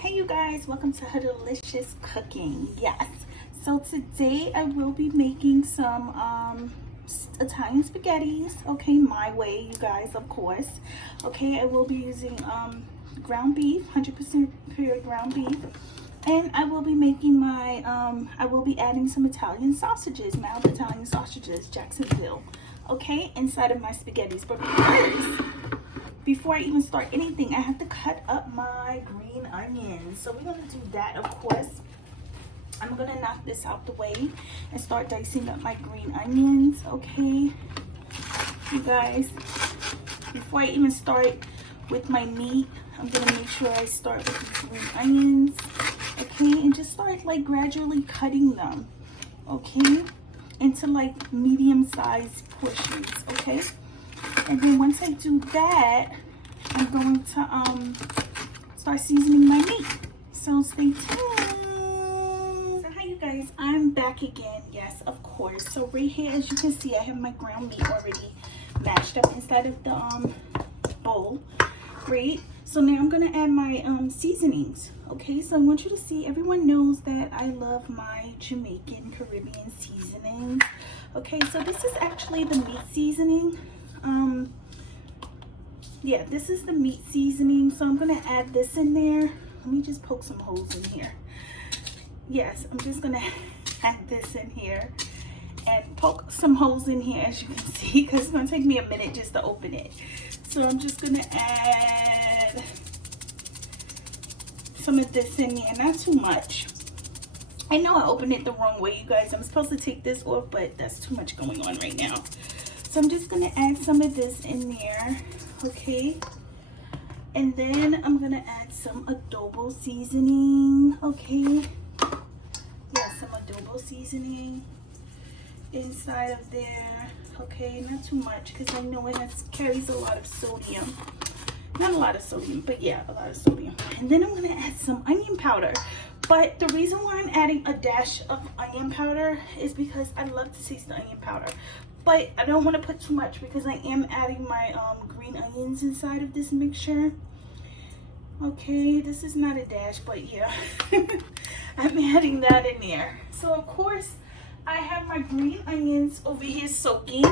Hey you guys, welcome to Hoodalicious's Cooking. Yes, so today I will be making some Italian spaghettis, okay, my way, you guys, of course. Okay, I will be using ground beef, 100% pure ground beef, and I will be making my I will be adding some Italian sausages, mild Italian sausages, Jacksonville, okay, inside of my spaghettis. But before I even start anything, I have to cut up my green onions. So we're gonna do that, of course. I'm gonna knock this out the way and start dicing up my green onions, okay? You guys, before I even start with my meat, I'm gonna make sure I start with these green onions, okay? And just start like gradually cutting them, okay? Into like medium-sized portions, okay? And then once I do that, I'm going to start seasoning my meat. So stay tuned. So hi you guys, I'm back again. Yes, of course. So right here, as you can see, I have my ground meat already mashed up inside of the bowl. Great. So now I'm gonna add my seasonings. Okay, so I want you to see, everyone knows that I love my Jamaican Caribbean seasonings. Okay, so this is actually the meat seasoning. Yeah, this is the meat seasoning, so I'm gonna add this in there. Let me just poke some holes in here. Yes, I'm just gonna add this in here and poke some holes in here, as you can see, because it's gonna take me a minute just to open it. So I'm just gonna add some of this in there, not too much. I know I opened it the wrong way, you guys. I'm supposed to take this off, but that's too much going on right now. So I'm just gonna add some of this in there, okay? And then I'm gonna add some adobo seasoning, okay? Yeah, some adobo seasoning inside of there, okay? Not too much, because I know it carries a lot of sodium. Not a lot of sodium, but yeah, a lot of sodium. And then I'm gonna add some onion powder. But the reason why I'm adding a dash of onion powder is because I love to taste the onion powder. But I don't want to put too much because I am adding my green onions inside of this mixture. Okay, this is not a dash, but yeah, I'm adding that in there. So of course, I have my green onions over here soaking,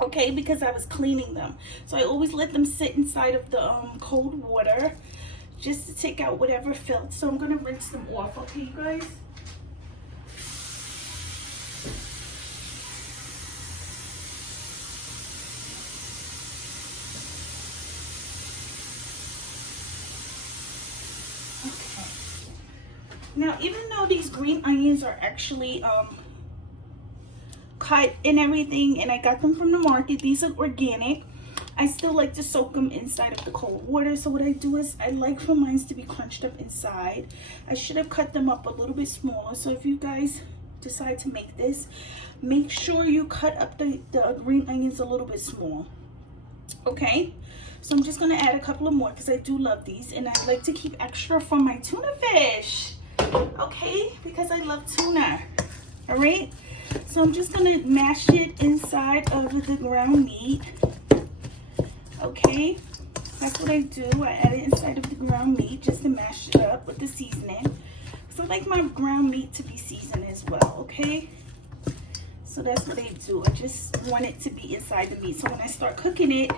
okay, because I was cleaning them. So I always let them sit inside of the cold water just to take out whatever filth. So I'm going to rinse them off, okay, you guys? Now, even though these green onions are actually cut and everything, and I got them from the market, these are organic, I still like to soak them inside of the cold water. So what I do is I like for mine to be crunched up inside. I should have cut them up a little bit smaller. So if you guys decide to make this, make sure you cut up the green onions a little bit small. Okay? So I'm just going to add a couple of more because I do love these. And I like to keep extra for my tuna fish. Okay, because I love tuna. All right, so I'm just gonna mash it inside of the ground meat. Okay, that's what I do. I add it inside of the ground meat just to mash it up with the seasoning. So I like my ground meat to be seasoned as well. Okay, so that's what I do. I just want it to be inside the meat, so when I start cooking it,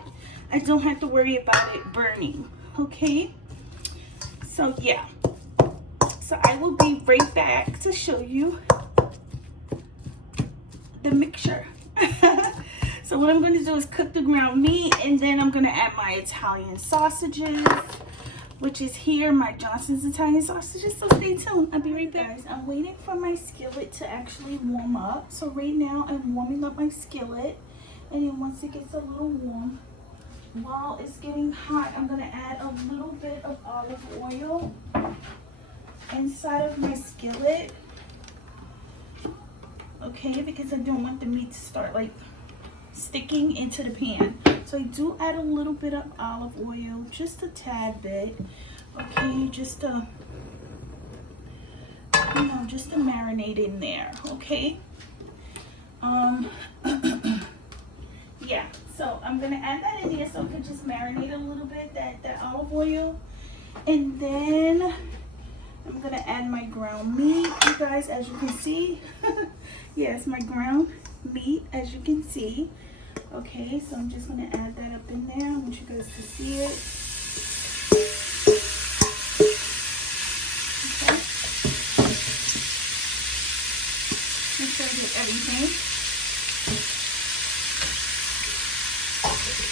I don't have to worry about it burning. Okay, so yeah. So I will be right back to show you the mixture. So what I'm going to do is cook the ground meat, and then I'm going to add my Italian sausages, which is here, my Johnson's Italian sausages. So stay tuned. I'll be right back. Guys, I'm waiting for my skillet to actually warm up. So right now I'm warming up my skillet, and then once it gets a little warm, while it's getting hot, I'm going to add a little bit of olive oil inside of my skillet, okay, because I don't want the meat to start like sticking into the pan. So I do add a little bit of olive oil, just a tad bit, okay, just to, you know, just to marinate in there, okay. Yeah, so I'm gonna add that in there so it can just marinate a little bit, that olive oil. And then I'm gonna add my ground meat, you guys, as you can see. Yes, my ground meat, as you can see. Okay, so I'm just gonna add that up in there. I want you guys to see it. Okay. Make sure I get everything.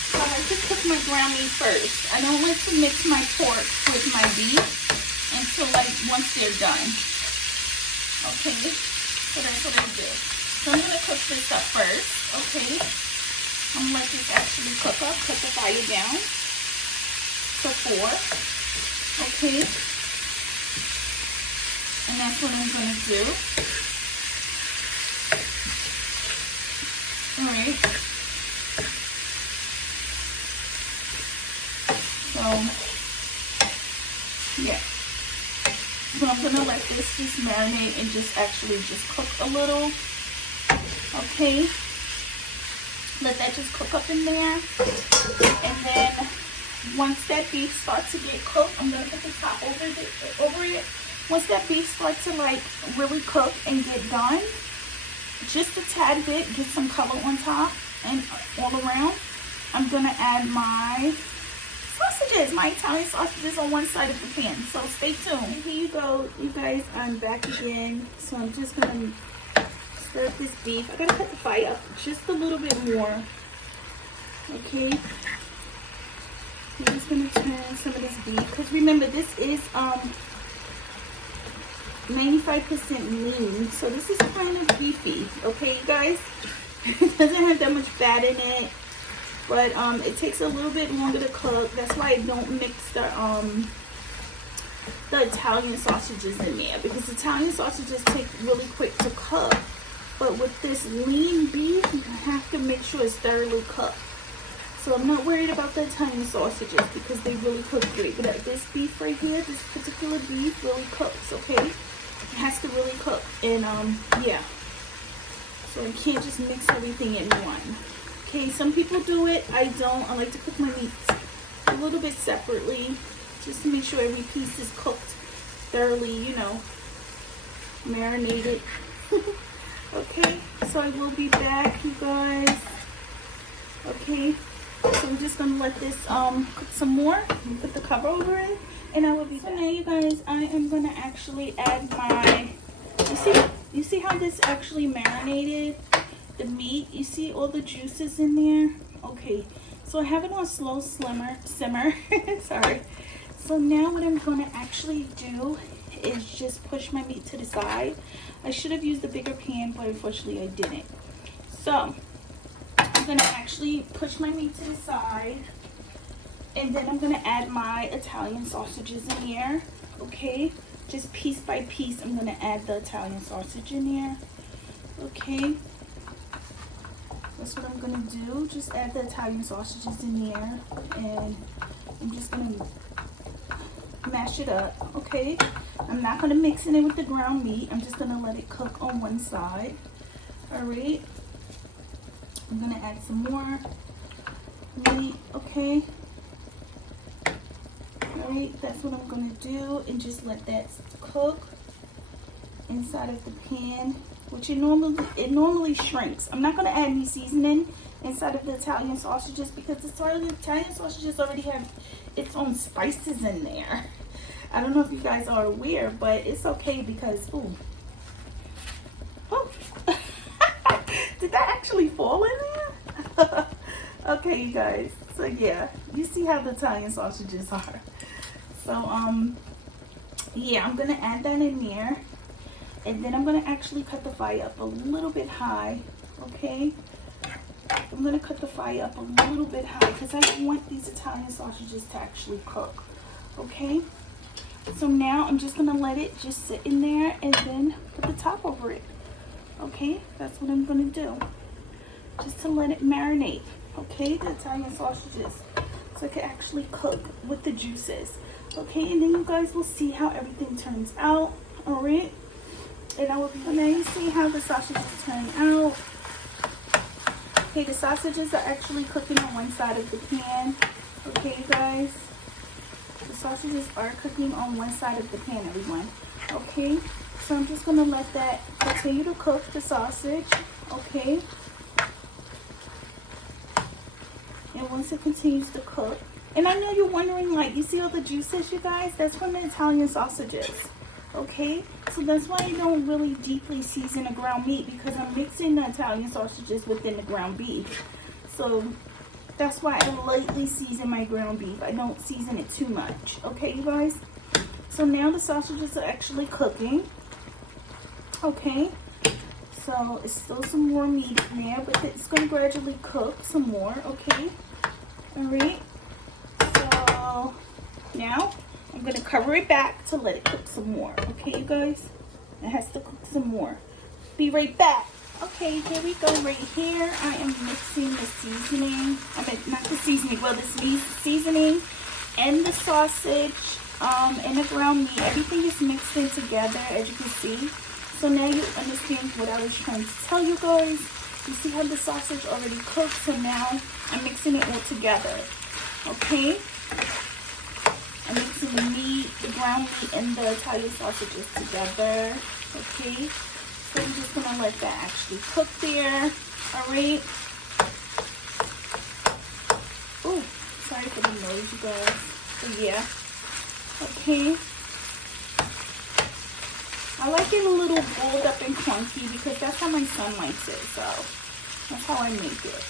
So I like to cook my ground meat first. I don't like to mix my pork with my beef until once they're done. Okay, so that's what I do. So I'm gonna cook this up first. Okay, I'm gonna let this actually cook up. Cut the fire down to 4. Okay, and that's what I'm gonna do. All right. So yeah. So I'm gonna let this just marinate and just actually just cook a little. Okay. Let that just cook up in there. And then once that beef starts to get cooked, I'm gonna put the top over it. Once that beef starts to really cook and get done, just a tad bit, get some color on top and all around, I'm gonna add my sausages, my Italian sausages on one side of the pan. So stay tuned. Here you go, you guys. I'm back again. So I'm just gonna stir up this beef. I gotta cut the fire up just a little bit more. Okay. I'm just gonna turn some of this beef, because remember, this is 95% lean, so this is kind of beefy. Okay, you guys. It doesn't have that much fat in it. But it takes a little bit longer to cook. That's why I don't mix the Italian sausages in there, because Italian sausages take really quick to cook. But with this lean beef, you have to make sure it's thoroughly cooked. So I'm not worried about the Italian sausages because they really cook great. But this beef right here, this particular beef really cooks, okay? It has to really cook. And yeah. So you can't just mix everything in one. Okay, some people do it. I don't. I like to cook my meats a little bit separately, just to make sure every piece is cooked thoroughly, you know, marinated. Okay, so I will be back, you guys. Okay, so I'm just gonna let this cook some more. Put the cover over it, and I will be back. So now, you guys, I am gonna actually add my. You see how this actually marinated the meat? You see all the juices in there? Okay, so I have it on slow simmer. Sorry. So now what I'm going to actually do is just push my meat to the side. I should have used a bigger pan, but unfortunately I didn't. So I'm going to actually push my meat to the side, and then I'm going to add my Italian sausages in here. Okay, just piece by piece I'm going to add the Italian sausage in here. Okay, that's what I'm gonna do. Just add the Italian sausages in here, and I'm just gonna mash it up. Okay, I'm not gonna mix it in with the ground meat. I'm just gonna let it cook on one side. All right, I'm gonna add some more meat. Okay, all right, that's what I'm gonna do, and just let that cook inside of the pan, which it normally shrinks. I'm not going to add any seasoning inside of the Italian sausages because the Italian sausages already have its own spices in there. I don't know if you guys are aware, but it's okay because, ooh. Oh. Did that actually fall in there? Okay, you guys. So yeah, you see how the Italian sausages are. So yeah, I'm going to add that in there. And then I'm going to actually cut the fire up a little bit high, okay? I'm going to cut the fire up a little bit high because I want these Italian sausages to actually cook, okay? So now I'm just going to let it just sit in there and then put the top over it, okay? That's what I'm going to do, just to let it marinate, okay? The Italian sausages, so it can actually cook with the juices, okay? And then you guys will see how everything turns out, all right? And I will be, now you see how the sausages turn out. Okay, the sausages are actually cooking on one side of the pan. Okay, you guys. The sausages are cooking on one side of the pan, everyone. Okay, so I'm just gonna let that continue to cook, the sausage. Okay, and once it continues to cook, and I know you're wondering, like, you see all the juices, you guys? That's from the Italian sausages. Okay, so that's why I don't really deeply season the ground meat, because I'm mixing the Italian sausages within the ground beef. So that's why I lightly season my ground beef. I don't season it too much. Okay, you guys? So now the sausages are actually cooking. Okay, so it's still some more meat in there, but it's going to gradually cook some more. Okay, all right. So now I'm going to cover it back to let it cook some more. Okay, you guys? It has to cook some more. Be right back. Okay, here we go. Right here, I am mixing the seasoning. I mean, not the seasoning, well, the seasoning and the sausage and the ground meat. Everything is mixed in together, as you can see. So now you understand what I was trying to tell you guys. You see how the sausage already cooked, so now I'm mixing it all together. Okay? I'm mixing the meat, the ground meat, and the Italian sausages together. Okay? So I'm just gonna let that actually cook there. Alright. Oh, sorry for the noise, you guys. But yeah. Okay. I like it a little rolled up and crunchy because that's how my son likes it. So that's how I make it.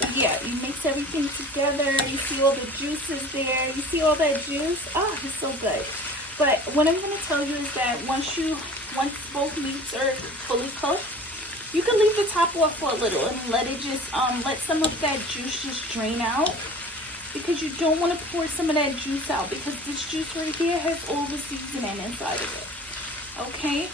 But yeah, you mix everything together. You see all the juices there. You see all that juice? Oh, it's so good. But what I'm going to tell you is that once both meats are fully cooked, you can leave the top off for a little and let it just, let some of that juice just drain out. Because you don't want to pour some of that juice out, because this juice right here has all the seasoning inside of it. Okay?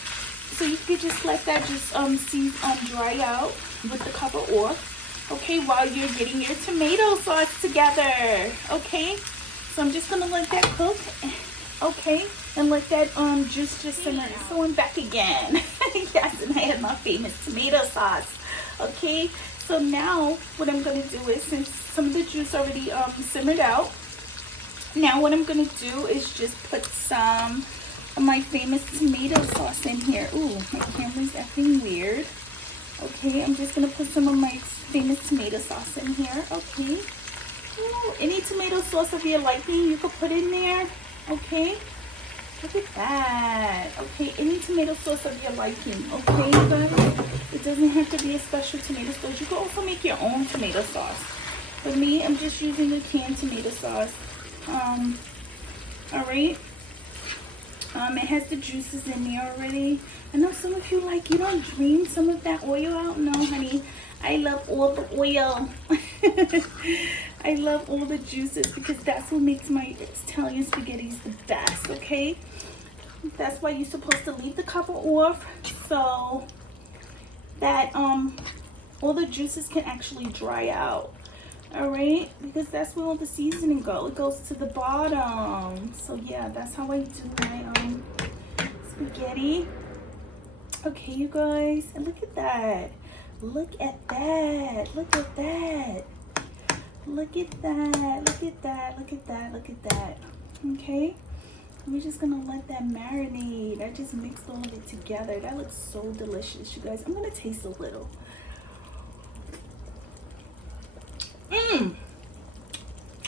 So you can just let that just dry out with the cover off. Okay, while you're getting your tomato sauce together. Okay? So I'm just going to let that cook. Okay, and let that juice just simmer. So I'm back again. Yes, and I have my famous tomato sauce. Okay, so now what I'm going to do is, since some of the juice already simmered out, now what I'm going to do is just put some of my famous tomato sauce in here. Ooh, my camera's effing weird. Okay, I'm just going to put some of my famous tomato sauce in here. Okay, ooh, any tomato sauce of your liking you could put in there. Okay, look at that. Okay, any tomato sauce of your liking. Okay, you guys, it doesn't have to be a special tomato sauce. You can also make your own tomato sauce. For me, I'm just using a canned tomato sauce. All right. It has the juices in there already. I know some of you like, you don't drain some of that oil out. No, honey, I love all the oil. I love all the juices because that's what makes my Italian spaghettis the best, okay? That's why you're supposed to leave the cover off so that all the juices can actually dry out. All right, because that's where all the seasoning goes. It goes to the bottom. So yeah, that's how I do my spaghetti. Okay, you guys, and look at that. Look at that. Look at that. Look at that. Look at that. Look at that. Look at that. Okay, we're just gonna let that marinate. I just mixed all of it together. That looks so delicious, you guys. I'm gonna taste a little.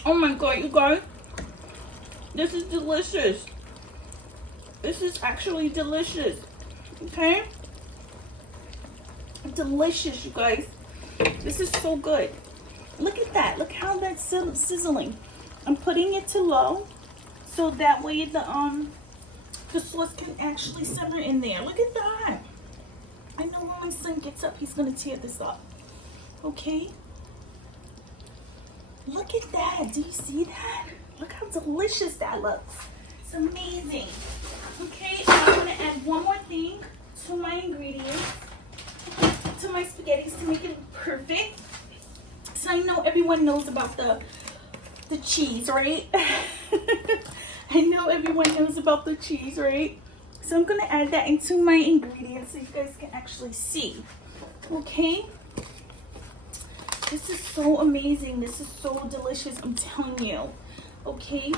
Oh my god, you guys, this is delicious. This is actually delicious. Okay, delicious, you guys. This is so good. Look at that. Look how that's sizzling. I'm putting it to low so that way the sauce can actually simmer in there. Look at that. I know when my son gets up, he's gonna tear this up. Okay, look at that. Do you see that? Look how delicious that looks. It's amazing. Okay, and I'm gonna add one more thing to my ingredients, to my spaghettis, to make it perfect. So I know everyone knows about the cheese, right? I know everyone knows about the cheese, right? So I'm gonna add that into my ingredients so you guys can actually see. Okay, this is so amazing. This is so delicious, I'm telling you. Okay,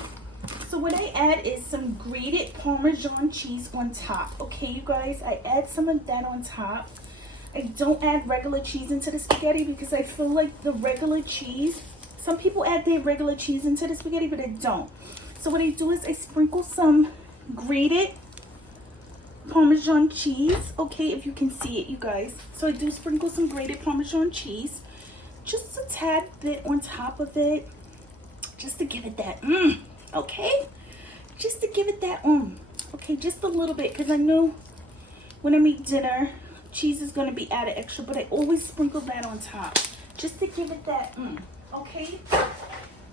So what I add is some grated Parmesan cheese on top. Okay, you guys, I add some of that on top. I don't add regular cheese into the spaghetti because I feel like the regular cheese, some people add their regular cheese into the spaghetti, but I don't. So what I do is I sprinkle some grated Parmesan cheese. Okay, if you can see it, you guys. So I do sprinkle some grated Parmesan cheese, just a tad bit on top of it, just to give it that okay, just to give it that okay, just a little bit, because I know when I make dinner, cheese is going to be added extra, but I always sprinkle that on top just to give it that okay.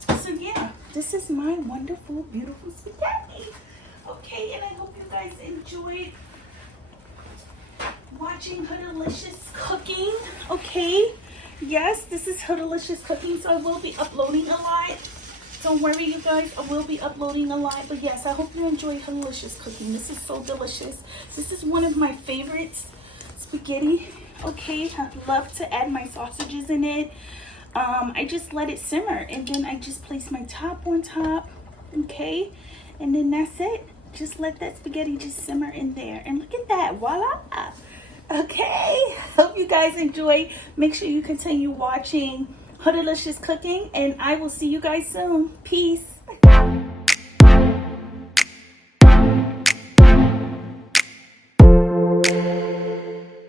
So yeah, this is my wonderful, beautiful spaghetti. Okay, and I hope you guys enjoyed watching Hoodaliciouscooking. Okay, yes, this is Hoodaliciouscooking, so I will be uploading a lot. Don't worry, you guys, I will be uploading a lot. But yes, I hope you enjoy Hoodaliciouscooking. This is so delicious. This is one of my favorites, spaghetti. Okay, I love to add my sausages in it. I just let it simmer, and then I just place my top on top. Okay, and then that's it. Just let that spaghetti just simmer in there, and look at that, voila. Okay, hope you guys enjoy. Make sure you continue watching Hoodaliciouscooking, and I will see you guys soon. Peace.